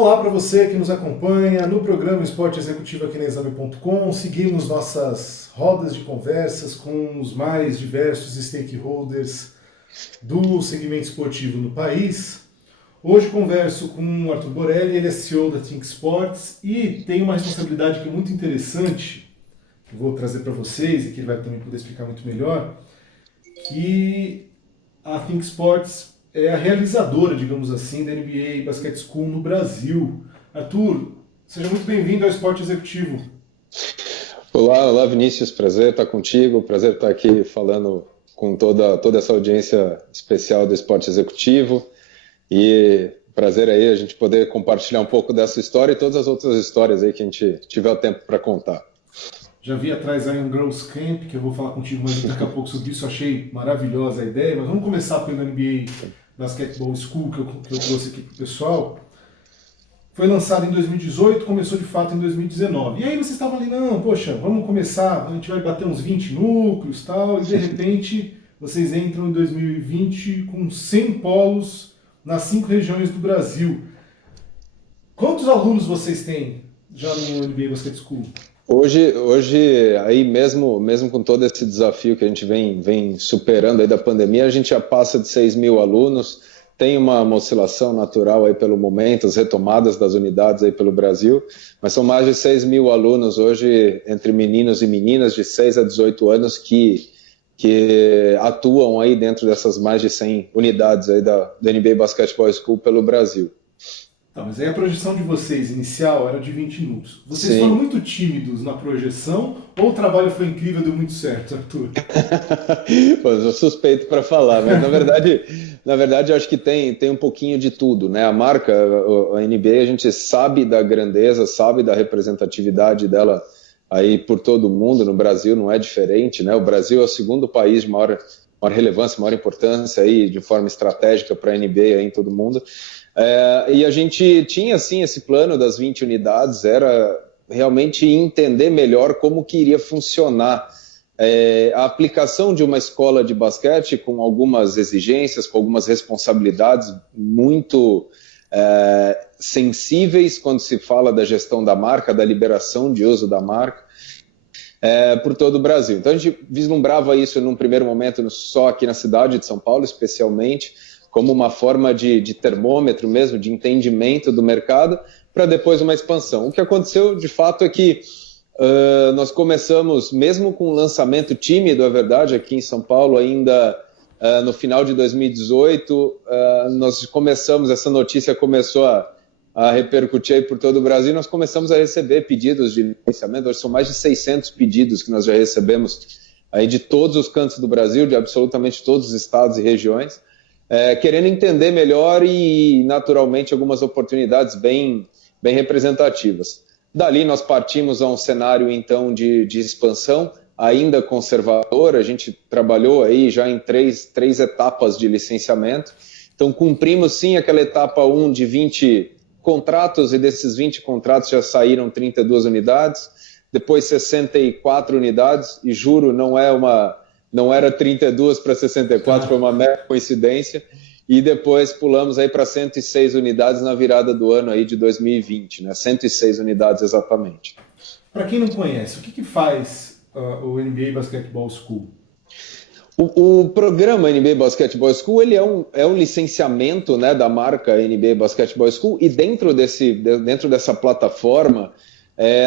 Olá para você que nos acompanha no programa Esporte Executivo aqui na Exame.com. Seguimos nossas rodas de conversas com os mais diversos stakeholders do segmento esportivo no país. Hoje converso com o Arthur Borelli, ele é CEO da Think Sports e tem uma responsabilidade que é muito interessante, que eu vou trazer para vocês e que ele vai também poder explicar muito melhor, que a Think Sports é a realizadora, digamos assim, da NBA Basket School no Brasil. Arthur, seja muito bem-vindo ao Esporte Executivo. Olá Vinícius, prazer estar contigo, prazer estar aqui falando com toda essa audiência especial do Esporte Executivo e prazer aí a gente poder compartilhar um pouco dessa história e todas as outras histórias aí que a gente tiver o tempo para contar. Já vi atrás aí um Girls Camp, que eu vou falar contigo mais daqui a pouco sobre isso, achei maravilhosa a ideia, mas vamos começar pelo NBA Basketball School que eu trouxe aqui para o pessoal. Foi lançado em 2018, começou de fato em 2019. E aí vocês estavam ali, não, poxa, vamos começar, a gente vai bater uns 20 núcleos e tal, e de repente vocês entram em 2020 com 100 polos nas 5 regiões do Brasil. Quantos alunos vocês têm já no NBA Basket School? Hoje aí mesmo com todo esse desafio que a gente vem superando aí da pandemia, a gente já passa de 6 mil alunos, tem uma oscilação natural aí pelo momento, as retomadas das unidades aí pelo Brasil, mas são mais de 6 mil alunos hoje, entre meninos e meninas de 6 a 18 anos que atuam aí dentro dessas mais de 100 unidades aí da NBA Basketball School pelo Brasil. Tá, mas aí a projeção de vocês inicial era de 20 núcleos. Vocês Sim. foram muito tímidos na projeção ou o trabalho foi incrível e deu muito certo, Arthur? Pô, eu sou suspeito para falar, mas na verdade eu acho que tem um pouquinho de tudo, né? A marca, a NBA, a gente sabe da grandeza, sabe da representatividade dela aí por todo o mundo, no Brasil não é diferente, né? O Brasil é o segundo país de maior relevância, maior importância aí de forma estratégica para a NBA aí em todo o mundo. E a gente tinha, assim, esse plano das 20 unidades, era realmente entender melhor como que iria funcionar a aplicação de uma escola de basquete com algumas exigências, com algumas responsabilidades muito sensíveis quando se fala da gestão da marca, da liberação de uso da marca, por todo o Brasil. Então a gente vislumbrava isso num primeiro momento só aqui na cidade de São Paulo, especialmente, como uma forma de termômetro mesmo, de entendimento do mercado, para depois uma expansão. O que aconteceu, de fato, é que nós começamos, mesmo com um lançamento tímido, é verdade, aqui em São Paulo, ainda no final de 2018, nós começamos, essa notícia começou a repercutir aí por todo o Brasil, nós começamos a receber pedidos de licenciamento, hoje são mais de 600 pedidos que nós já recebemos aí de todos os cantos do Brasil, de absolutamente todos os estados e regiões, querendo entender melhor e, naturalmente, algumas oportunidades bem representativas. Dali nós partimos a um cenário, então, de expansão, ainda conservador, a gente trabalhou aí já em três etapas de licenciamento, então cumprimos sim aquela etapa 1 de 20 contratos, e desses 20 contratos já saíram 32 unidades, depois 64 unidades, e juro, não era 32 para 64, foi uma mera coincidência, e depois pulamos aí para 106 unidades na virada do ano aí de 2020, né? 106 unidades exatamente. Para quem não conhece, o que faz o NBA Basketball School? O programa NBA Basketball School ele é um licenciamento, né, da marca NBA Basketball School, e dentro dessa plataforma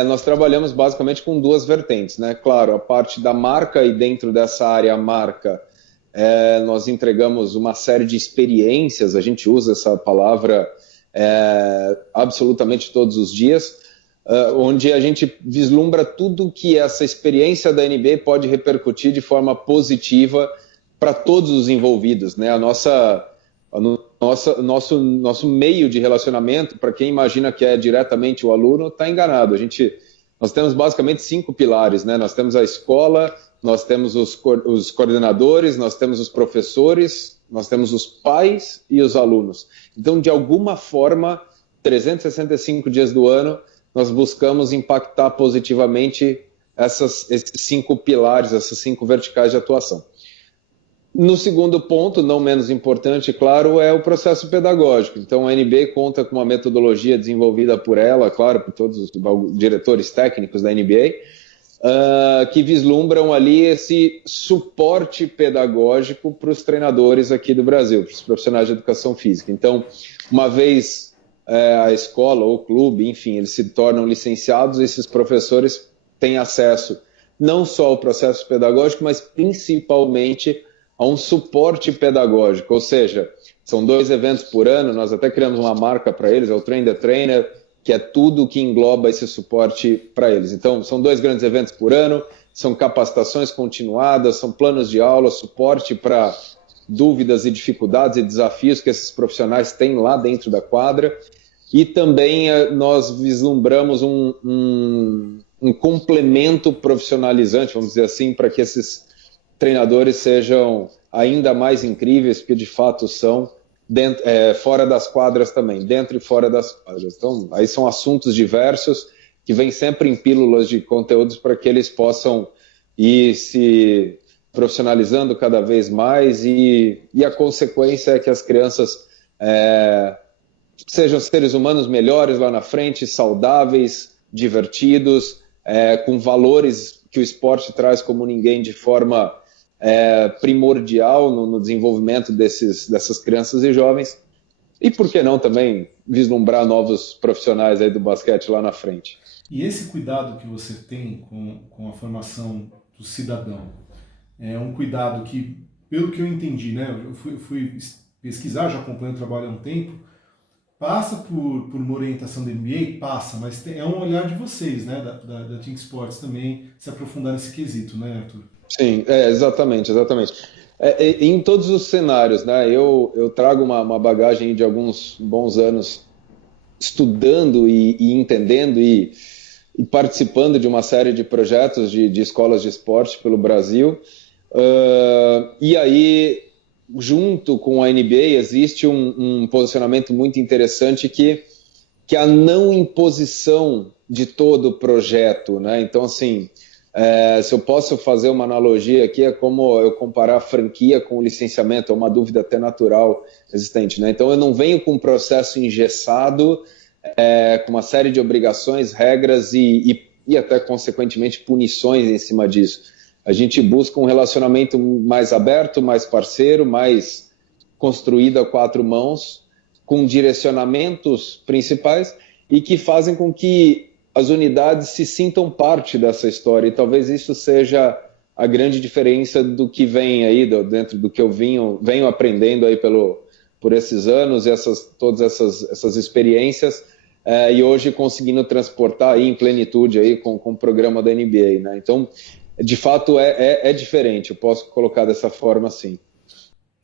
nós trabalhamos basicamente com duas vertentes, né? Claro, a parte da marca, e dentro dessa área marca nós entregamos uma série de experiências, a gente usa essa palavra absolutamente todos os dias, onde a gente vislumbra tudo que essa experiência da NBA pode repercutir de forma positiva para todos os envolvidos, né? Nosso meio de relacionamento, para quem imagina que é diretamente o aluno, está enganado. Nós temos basicamente 5 pilares, né? Nós temos a escola, nós temos os coordenadores, nós temos os professores, nós temos os pais e os alunos. Então, de alguma forma, 365 dias do ano, nós buscamos impactar positivamente esses 5 pilares, essas 5 verticais de atuação. No segundo ponto, não menos importante, claro, é o processo pedagógico. Então, a NBA conta com uma metodologia desenvolvida por ela, claro, por todos os diretores técnicos da NBA, que vislumbram ali esse suporte pedagógico para os treinadores aqui do Brasil, para os profissionais de educação física. Então, uma vez a escola ou o clube, enfim, eles se tornam licenciados, esses professores têm acesso não só ao processo pedagógico, mas principalmente a um suporte pedagógico, ou seja, são 2 eventos por ano, nós até criamos uma marca para eles, é o Train the Trainer, que é tudo que engloba esse suporte para eles. Então, são 2 grandes eventos por ano, são capacitações continuadas, são planos de aula, suporte para dúvidas e dificuldades e desafios que esses profissionais têm lá dentro da quadra. E também nós vislumbramos um complemento profissionalizante, vamos dizer assim, para que esses treinadores sejam ainda mais incríveis, porque de fato são, fora das quadras também, dentro e fora das quadras. Então, aí são assuntos diversos que vêm sempre em pílulas de conteúdos para que eles possam ir se profissionalizando cada vez mais e a consequência é que as crianças sejam seres humanos melhores lá na frente, saudáveis, divertidos, com valores que o esporte traz como ninguém de forma primordial no desenvolvimento dessas crianças e jovens. E por que não também vislumbrar novos profissionais aí do basquete lá na frente? E esse cuidado que você tem com a formação do cidadão é um cuidado que, pelo que eu entendi, né, eu fui pesquisar, já acompanho o trabalho há um tempo, passa por uma orientação da NBA, passa, mas é um olhar de vocês, né, da Think Sports também, se aprofundar nesse quesito, né, Arthur? Sim, exatamente. Em todos os cenários, né? Eu trago uma bagagem de alguns bons anos estudando e entendendo e participando de uma série de projetos de escolas de esporte pelo Brasil. E aí, junto com a NBA, existe um posicionamento muito interessante que é a não imposição de todo o projeto, né? Então, assim, se eu posso fazer uma analogia aqui, é como eu comparar a franquia com o licenciamento, é uma dúvida até natural existente, né? Então, eu não venho com um processo engessado, com uma série de obrigações, regras e até, consequentemente, punições em cima disso. A gente busca um relacionamento mais aberto, mais parceiro, mais construído a 4 mãos, com direcionamentos principais e que fazem com que as unidades se sintam parte dessa história, e talvez isso seja a grande diferença do que vem aí, dentro do que eu venho aprendendo aí por esses anos, todas essas experiências, e hoje conseguindo transportar aí em plenitude aí com o programa da NBA, né? Então, de fato, é diferente, eu posso colocar dessa forma assim.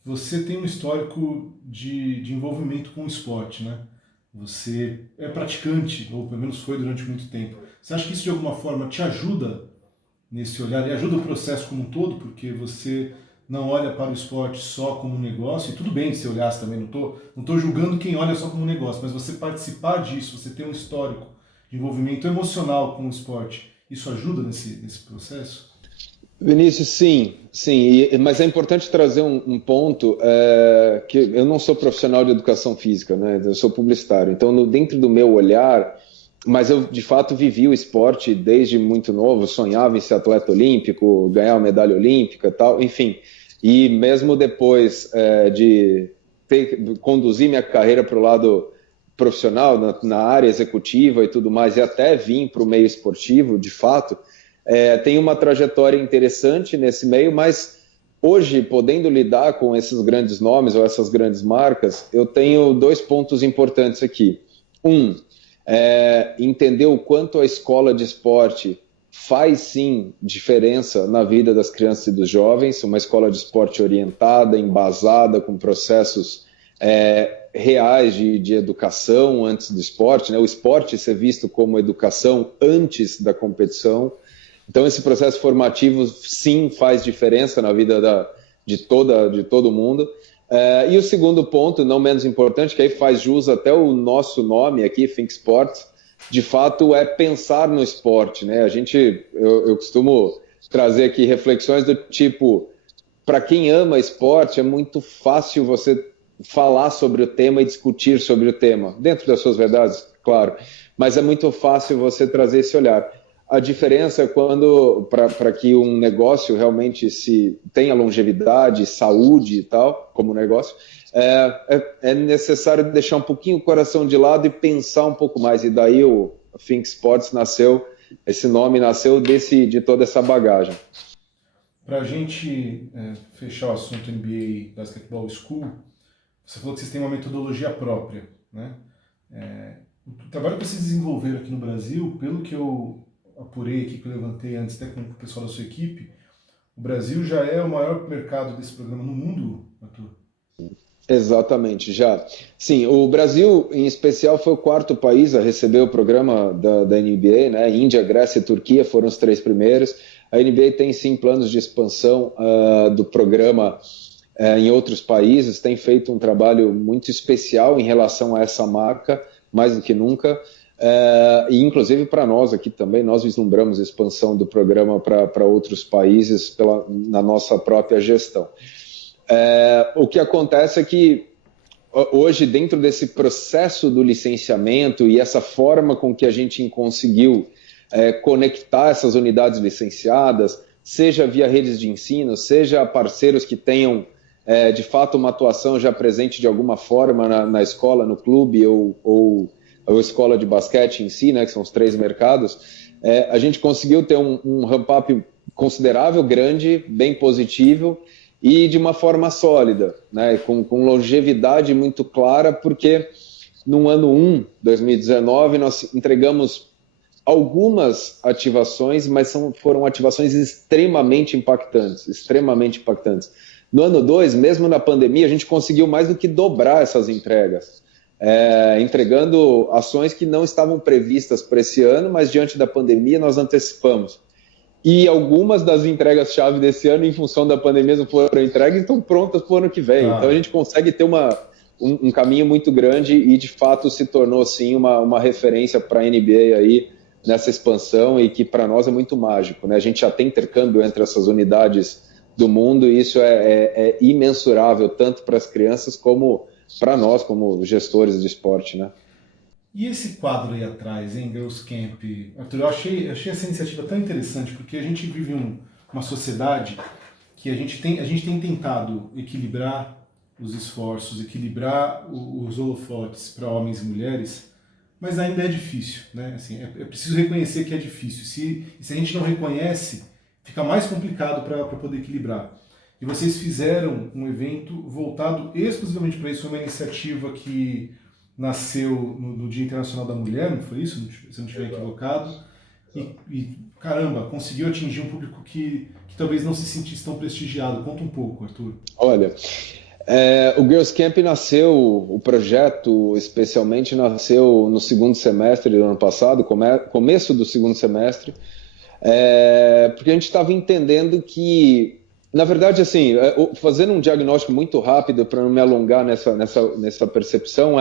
Você tem um histórico de envolvimento com o esporte, né? Você é praticante, ou pelo menos foi durante muito tempo. Você acha que isso de alguma forma te ajuda nesse olhar e ajuda o processo como um todo? Porque você não olha para o esporte só como um negócio, e tudo bem se olhasse também, não tô julgando quem olha só como um negócio, mas você participar disso, você ter um histórico de envolvimento emocional com o esporte, isso ajuda nesse processo? Vinícius, sim, mas é importante trazer um ponto, que eu não sou profissional de educação física, né? Eu sou publicitário, então dentro do meu olhar, mas eu de fato vivi o esporte desde muito novo, sonhava em ser atleta olímpico, ganhar uma medalha olímpica, tal, enfim, e mesmo depois de conduzir minha carreira para o lado profissional, na área executiva e tudo mais, e até vim para o meio esportivo, de fato, tem uma trajetória interessante nesse meio, mas hoje, podendo lidar com esses grandes nomes ou essas grandes marcas, eu tenho 2 pontos importantes aqui. Entender o quanto a escola de esporte faz sim diferença na vida das crianças e dos jovens, uma escola de esporte orientada, embasada, com processos reais de educação antes do esporte, né? O esporte ser visto como educação antes da competição. Então, esse processo formativo, sim, faz diferença na vida de todo mundo. E o segundo ponto, não menos importante, que aí faz jus até o nosso nome aqui, Think Sports, de fato é pensar no esporte, né? Eu costumo trazer aqui reflexões do tipo, para quem ama esporte, é muito fácil você falar sobre o tema e discutir sobre o tema, dentro das suas verdades, claro, mas é muito fácil você trazer esse olhar. A diferença é quando, para que um negócio realmente se tenha longevidade, saúde e tal, como negócio, é necessário deixar um pouquinho o coração de lado e pensar um pouco mais. E daí o Think Sports nasceu, esse nome nasceu de toda essa bagagem. Para a gente fechar o assunto NBA Basketball School, você falou que vocês têm uma metodologia própria, né? O trabalho que vocês desenvolveram aqui no Brasil, pelo que eu apurei aqui, que eu levantei antes até com o pessoal da sua equipe, o Brasil já é o maior mercado desse programa no mundo, Arthur? Exatamente, já. Sim, o Brasil, em especial, foi o quarto país a receber o programa da NBA, né? Índia, Grécia e Turquia foram os 3 primeiros. A NBA tem, sim, planos de expansão do programa em outros países, tem feito um trabalho muito especial em relação a essa marca, mais do que nunca. E, inclusive, para nós aqui também, nós vislumbramos a expansão do programa para outros países na nossa própria gestão. O que acontece é que hoje, dentro desse processo do licenciamento e essa forma com que a gente conseguiu conectar essas unidades licenciadas, seja via redes de ensino, seja parceiros que tenham de fato uma atuação já presente de alguma forma na escola, no clube ou escola de basquete em si, né, que são os 3 mercados, a gente conseguiu ter um ramp-up considerável, grande, bem positivo, e de uma forma sólida, né, com longevidade muito clara, porque no ano 1, 2019, nós entregamos algumas ativações, mas foram ativações extremamente impactantes, extremamente impactantes. No ano 2, mesmo na pandemia, a gente conseguiu mais do que dobrar essas entregas, entregando ações que não estavam previstas para esse ano, mas diante da pandemia nós antecipamos. E algumas das entregas-chave desse ano, em função da pandemia, não foram entregues, estão prontas para o ano que vem. Então a gente consegue ter um caminho muito grande e, de fato, se tornou, sim, uma referência para a NBA aí nessa expansão e que, para nós, é muito mágico, né? A gente já tem intercâmbio entre essas unidades do mundo e isso é imensurável, tanto para as crianças como para nós, como gestores de esporte, né? E esse quadro aí atrás, hein, Girls Camp? Arthur, eu achei essa iniciativa tão interessante, porque a gente vive uma sociedade que a gente tem tentado equilibrar os esforços, equilibrar os holofotes para homens e mulheres, mas ainda é difícil, né? Assim, é preciso reconhecer que é difícil. Se a gente não reconhece, fica mais complicado para poder equilibrar. E vocês fizeram um evento voltado exclusivamente para isso, uma iniciativa que nasceu no Dia Internacional da Mulher, não foi isso? Se eu não estiver equivocado. E caramba, conseguiu atingir um público que talvez não se sentisse tão prestigiado. Conta um pouco, Arthur. Olha, o Girls Camp nasceu, o projeto especialmente nasceu no segundo semestre do ano passado, começo do segundo semestre, porque a gente estava entendendo que, na verdade, assim, fazendo um diagnóstico muito rápido para não me alongar nessa percepção,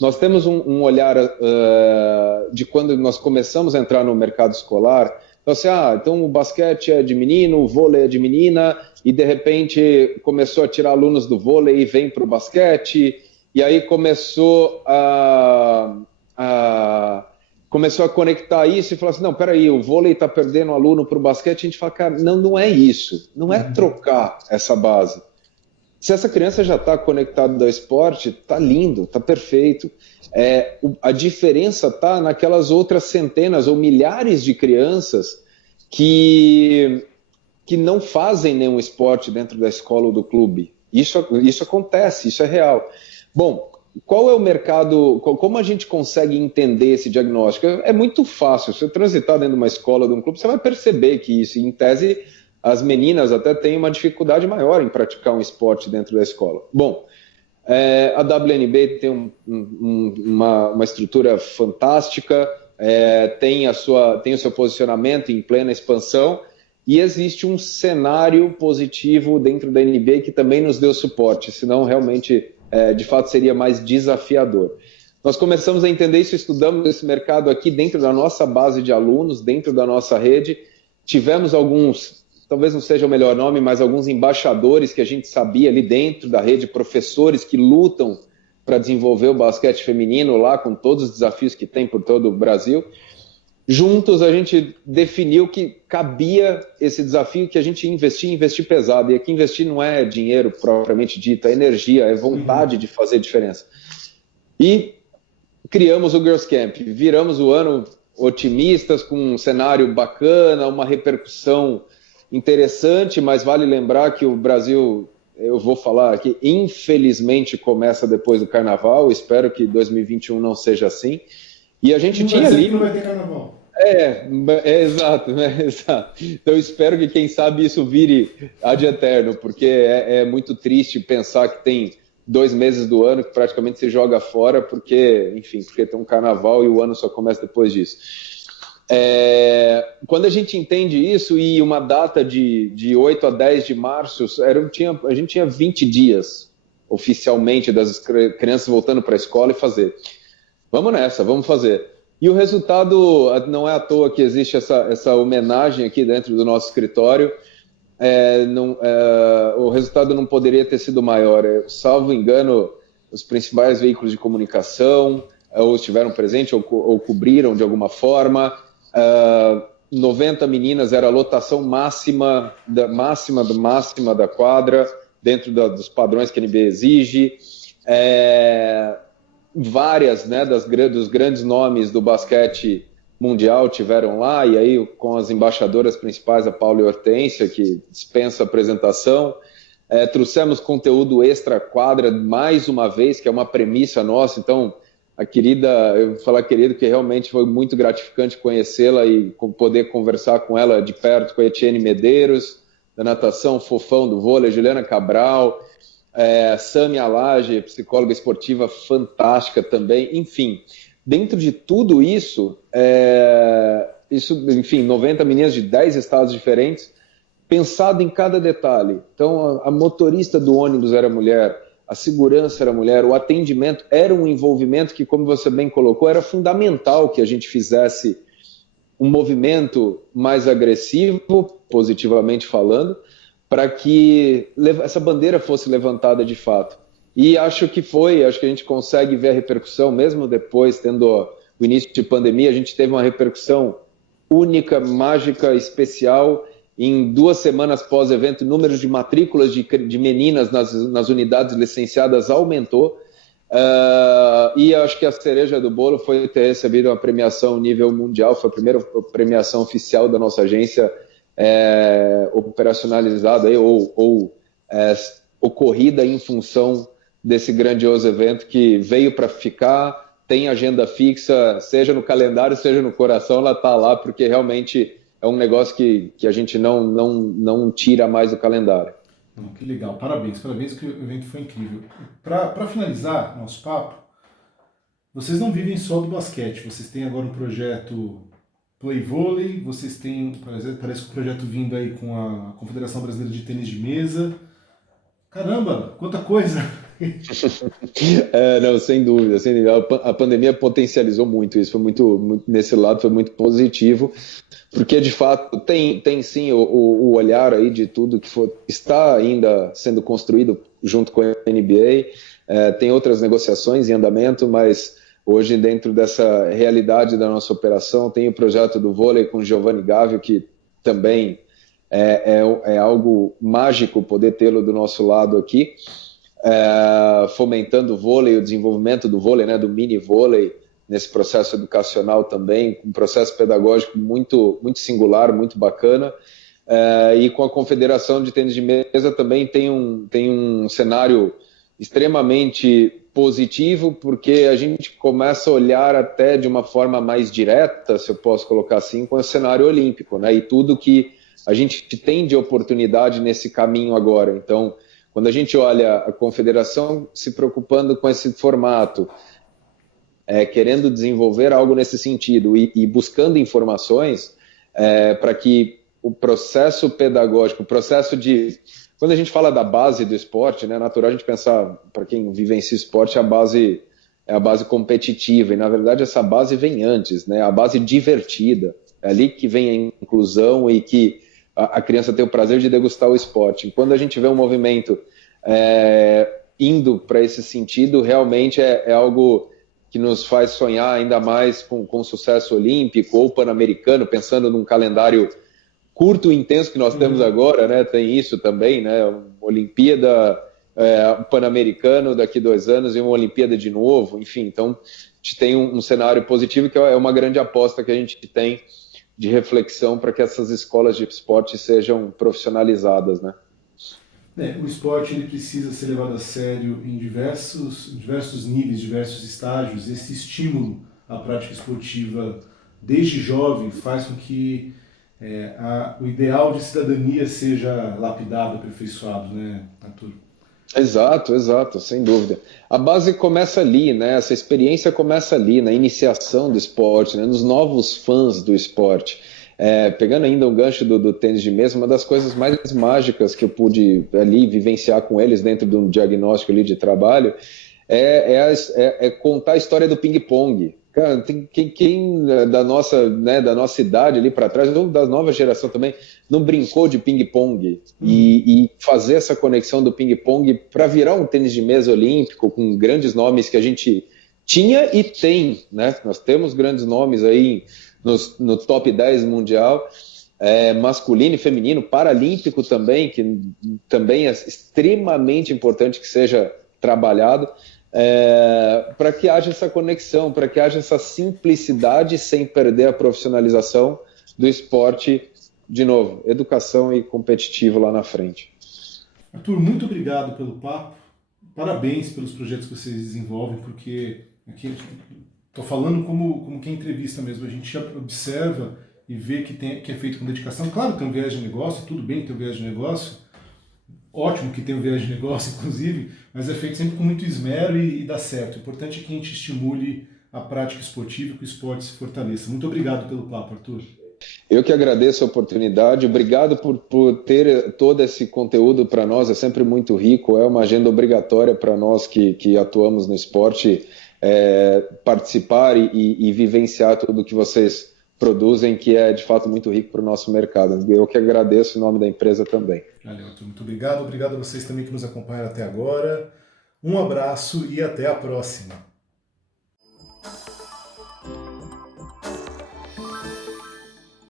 nós temos um olhar de quando nós começamos a entrar no mercado escolar. Então, assim, então o basquete é de menino, o vôlei é de menina, e de repente começou a tirar alunos do vôlei e vem para o basquete, e aí começou a conectar isso e falar assim, não, peraí, o vôlei está perdendo aluno para o basquete, a gente fala, cara, não é isso, não é trocar essa base. Se essa criança já está conectada ao esporte, está lindo, está perfeito. A diferença está naquelas outras centenas ou milhares de crianças que não fazem nenhum esporte dentro da escola ou do clube. Isso acontece, isso é real. Bom, qual é o mercado, como a gente consegue entender esse diagnóstico? É muito fácil. Se você transitar dentro de uma escola ou de um clube, você vai perceber que isso, em tese, as meninas até têm uma dificuldade maior em praticar um esporte dentro da escola. Bom, a WNB tem uma estrutura fantástica, tem o seu posicionamento em plena expansão e existe um cenário positivo dentro da NBA que também nos deu suporte, senão realmente, de fato, seria mais desafiador. Nós começamos a entender isso, estudamos esse mercado aqui dentro da nossa base de alunos, dentro da nossa rede, tivemos alguns talvez não seja o melhor nome, mas alguns embaixadores que a gente sabia ali dentro da rede, professores que lutam para desenvolver o basquete feminino lá, com todos os desafios que tem por todo o Brasil. Juntos a gente definiu que cabia esse desafio, que a gente ia investir pesado. E aqui investir não é dinheiro propriamente dito, é energia, é vontade de fazer diferença. E criamos o Girls Camp, viramos o ano otimistas, com um cenário bacana, uma repercussão interessante, mas vale lembrar que o Brasil, eu vou falar aqui, infelizmente começa depois do Carnaval, espero que 2021 não seja assim. E a gente tinha ali... Não vai ter Carnaval. Exato, exato. Então eu espero que, quem sabe, isso vire ad eterno, porque é muito triste pensar que tem 2 meses do ano que praticamente se joga fora, porque tem um Carnaval e o ano só começa depois disso. Quando a gente entende isso, e uma data de 8 a 10 de março, a gente tinha 20 dias oficialmente das crianças voltando para a escola e fazer. Vamos nessa, vamos fazer. E o resultado, não é à toa que existe essa homenagem aqui dentro do nosso escritório. O resultado não poderia ter sido maior. Salvo engano, os principais veículos de comunicação ou estiveram presentes ou cobriram de alguma forma. 90 meninas era a lotação máxima da quadra, dentro dos padrões que a NBA exige. Várias, né, dos grandes nomes do basquete mundial tiveram lá, e aí com as embaixadoras principais, a Paula e a Hortência, que dispensa apresentação. Trouxemos conteúdo extra quadra mais uma vez, que é uma premissa nossa. Então eu vou falar querida, que realmente foi muito gratificante conhecê-la e poder conversar com ela de perto, com a Etienne Medeiros, da natação, Fofão do vôlei, Juliana Cabral, Sami Alage, psicóloga esportiva fantástica também. Enfim, dentro de tudo isso, 90 meninas de 10 estados diferentes, pensado em cada detalhe. Então, a motorista do ônibus era mulher, a segurança era mulher, o atendimento era um envolvimento que, como você bem colocou, era fundamental que a gente fizesse um movimento mais agressivo, positivamente falando, para que essa bandeira fosse levantada de fato. E acho que a gente consegue ver a repercussão, mesmo depois, tendo o início de pandemia, a gente teve uma repercussão única, mágica, especial. Em 2 semanas pós-evento, o número de matrículas de meninas nas unidades licenciadas aumentou. E acho que a cereja do bolo foi ter recebido uma premiação nível mundial, foi a primeira premiação oficial da nossa agência operacionalizada ou ocorrida em função desse grandioso evento que veio para ficar, tem agenda fixa, seja no calendário, seja no coração, ela está lá, porque realmente é um negócio que a gente não tira mais do calendário. Que legal, parabéns que o evento foi incrível. Para finalizar nosso papo, vocês não vivem só do basquete, vocês têm agora um projeto Play Vôlei, vocês têm, parece que um projeto vindo aí com a Confederação Brasileira de Tênis de Mesa. Caramba, quanta coisa! Não, sem dúvida. A pandemia potencializou muito isso, foi muito nesse lado foi muito positivo, porque de fato tem sim o olhar aí de tudo que está ainda sendo construído junto com a NBA. Tem outras negociações em andamento, mas hoje, dentro dessa realidade da nossa operação, tem o projeto do vôlei com Giovanni Gávio, que também é algo mágico poder tê-lo do nosso lado aqui, fomentando o vôlei, o desenvolvimento do vôlei, né, do mini vôlei, nesse processo educacional também, um processo pedagógico muito, muito singular, muito bacana. E com a Confederação de Tênis de Mesa também tem um cenário extremamente positivo, porque a gente começa a olhar até de uma forma mais direta, se eu posso colocar assim, com o cenário olímpico, né? E tudo que a gente tem de oportunidade nesse caminho agora. Então, quando a gente olha a confederação se preocupando com esse formato, querendo desenvolver algo nesse sentido e buscando informações para que o processo pedagógico, o processo de... Quando a gente fala da base do esporte, né, é natural a gente pensar, para quem vivencia esporte, a base é a base competitiva, e na verdade essa base vem antes, né, a base divertida, é ali que vem a inclusão e que a criança ter o prazer de degustar o esporte. Quando a gente vê um movimento indo para esse sentido, realmente é algo que nos faz sonhar ainda mais com sucesso olímpico ou pan-americano, pensando num calendário curto e intenso que nós temos agora, né? Tem isso também, né? Uma Olimpíada, pan-americano daqui 2 anos e uma Olimpíada de novo, enfim. Então, a gente tem um cenário positivo que é uma grande aposta que a gente tem de reflexão para que essas escolas de esporte sejam profissionalizadas, né? O esporte ele precisa ser levado a sério em diversos níveis, diversos estágios. Esse estímulo à prática esportiva desde jovem faz com que o ideal de cidadania seja lapidado, aperfeiçoado, né, Arthur? Exato, sem dúvida. A base começa ali, né? Essa experiência começa ali, na iniciação do esporte, né? Nos novos fãs do esporte. Pegando ainda o gancho do tênis de mesa, uma das coisas mais mágicas que eu pude ali vivenciar com eles dentro de um diagnóstico ali de trabalho é contar a história do ping-pong. Cara, tem quem da nossa idade ali para trás, ou da nova geração também, não brincou de ping-pong e fazer essa conexão do ping-pong para virar um tênis de mesa olímpico com grandes nomes que a gente tinha e tem, né? Nós temos grandes nomes aí no top 10 mundial, masculino e feminino, paralímpico também, que também é extremamente importante que seja trabalhado. Para que haja essa conexão, para que haja essa simplicidade sem perder a profissionalização do esporte, de novo, educação e competitivo lá na frente. Arthur, muito obrigado pelo papo, parabéns pelos projetos que vocês desenvolvem, porque aqui estou falando como quem entrevista mesmo, a gente observa e vê que é feito com dedicação. Claro que tem um viés de negócio, tudo bem ter um viés de negócio, ótimo que tem um viés de negócio, inclusive, mas é feito sempre com muito esmero e dá certo. O importante é que a gente estimule a prática esportiva e que o esporte se fortaleça. Muito obrigado pelo papo, Arthur. Eu que agradeço a oportunidade, obrigado por ter todo esse conteúdo para nós, é sempre muito rico, é uma agenda obrigatória para nós que atuamos no esporte, participar e vivenciar tudo que vocês produzem, que é de fato muito rico para o nosso mercado. Eu que agradeço em nome da empresa também. Valeu, Arthur, muito obrigado. Obrigado a vocês também que nos acompanharam até agora. Um abraço e até a próxima.